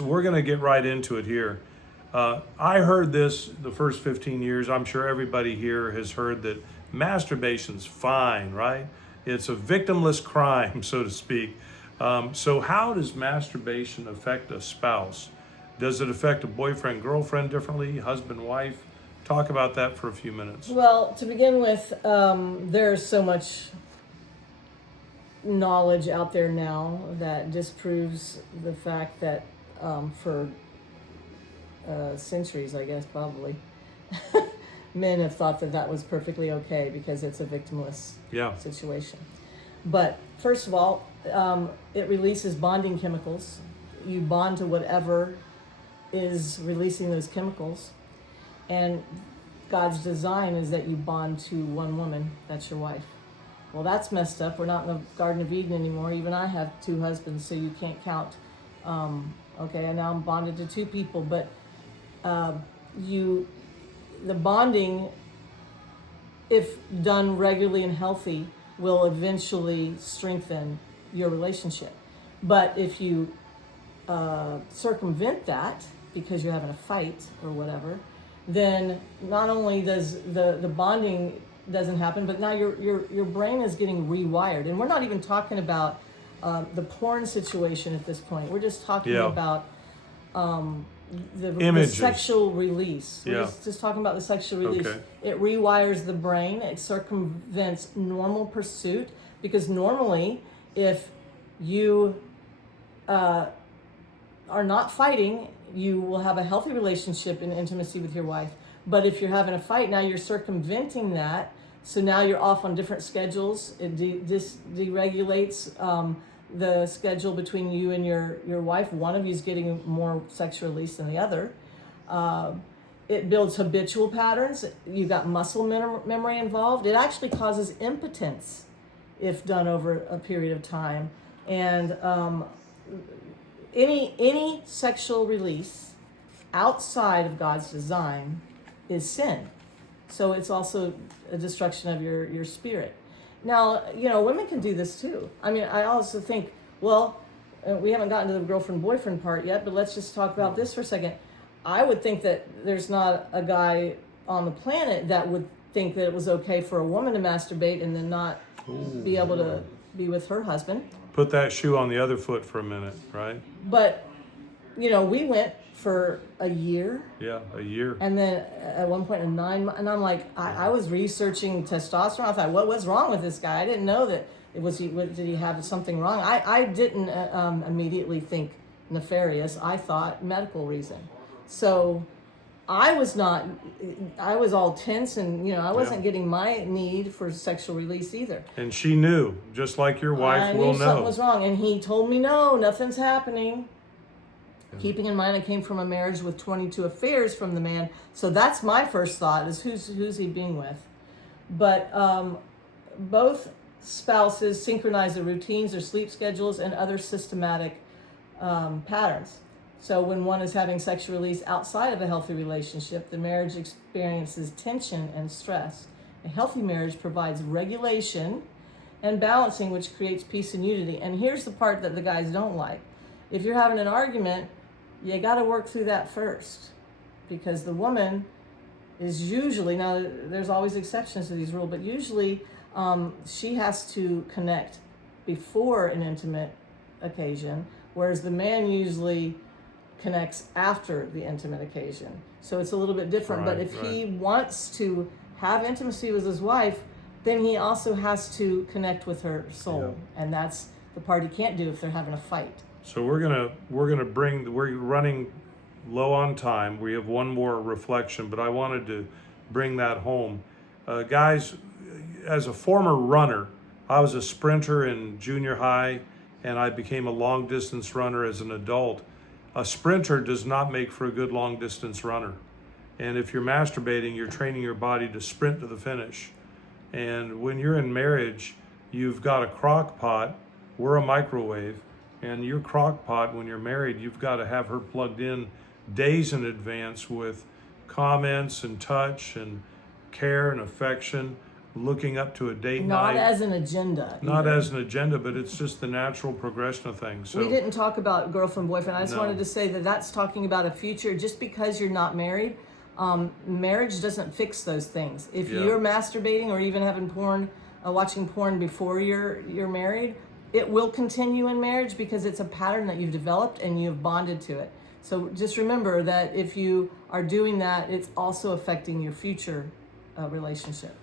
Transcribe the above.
We're going to get right into it here. I heard this the first 15 years. I'm sure everybody here has heard that masturbation's fine, right? It's a victimless crime, so to speak. So how does masturbation affect a spouse? Does it affect a boyfriend, girlfriend differently, husband, wife? Talk about that for a few minutes. Well, to begin with, there's so much knowledge out there now that disproves the fact that for centuries, I guess, probably, men have thought that that was perfectly okay because it's a victimless situation. But first of all, it releases bonding chemicals. You bond to whatever is releasing those chemicals. And God's design is that you bond to one woman, that's your wife. Well, that's messed up. We're not in the Garden of Eden anymore. Even I have two husbands, so you can't count. Okay, and now I'm bonded to two people, but the bonding, if done regularly and healthy, will eventually strengthen your relationship. But if you circumvent that because you're having a fight or whatever, then not only does the bonding doesn't happen, but now your brain is getting rewired. And we're not even talking about the porn situation at this point. We're just talking about the sexual release. We're just talking about the sexual release. Okay. It rewires the brain. It circumvents normal pursuit, because normally if you are not fighting, you will have a healthy relationship and intimacy with your wife. But if you're having a fight, now you're circumventing that. So now you're off on different schedules. It deregulates the schedule between you and your wife. One of you is getting more sexual release than the other. It builds habitual patterns. You got muscle memory involved. It actually causes impotence if done over a period of time. And any sexual release outside of God's design is sin. So it's also a destruction of your spirit. Now, women can do this too. I mean, I also think, well, we haven't gotten to the girlfriend-boyfriend part yet, but let's just talk about this for a second. I would think that there's not a guy on the planet that would think that it was okay for a woman to masturbate and then not be able to be with her husband. Put that shoe on the other foot for a minute, right? But, we went for a year. Yeah, a year. And then at one point in 9 months, and I'm like, I was researching testosterone. I thought, what was wrong with this guy? I didn't know that did he have something wrong? I didn't immediately think nefarious. I thought medical reason. So I was all tense, and I wasn't getting my need for sexual release either. And she knew, just like your wife will know. I knew something was wrong, and he told me, no, nothing's happening. Keeping in mind I came from a marriage with 22 affairs from the man, so that's my first thought, is who's he being with. But both spouses synchronize their routines, their sleep schedules, and other systematic patterns. So when one is having sexual release outside of a healthy relationship, the marriage experiences tension and stress. A healthy marriage provides regulation and balancing, which creates peace and unity. And here's the part that the guys don't like. If you're having an argument, you got to work through that first, because the woman is usually, now there's always exceptions to these rules, but usually she has to connect before an intimate occasion, whereas the man usually connects after the intimate occasion. So it's a little bit different. But if he wants to have intimacy with his wife, then he also has to connect with her soul, and that's the part he can't do if they're having a fight. So we're running low on time. We have one more reflection, but I wanted to bring that home. Guys, as a former runner, I was a sprinter in junior high, and I became a long distance runner as an adult. A sprinter does not make for a good long distance runner. And if you're masturbating, you're training your body to sprint to the finish. And when you're in marriage, you've got a crock pot, we're a microwave, and your crock pot, when you're married, you've got to have her plugged in days in advance with comments and touch and care and affection, looking up to a date Not night. as an agenda. Not either. as an agenda, but it's just the natural progression of things. So We didn't talk about girlfriend, boyfriend. I just No. wanted to say that that's talking about a future. Just because you're not married, marriage doesn't fix those things. If Yeah. you're masturbating or even having porn, watching porn before you're married, it will continue in marriage because it's a pattern that you've developed and you've bonded to it. So just remember that if you are doing that, it's also affecting your future relationship.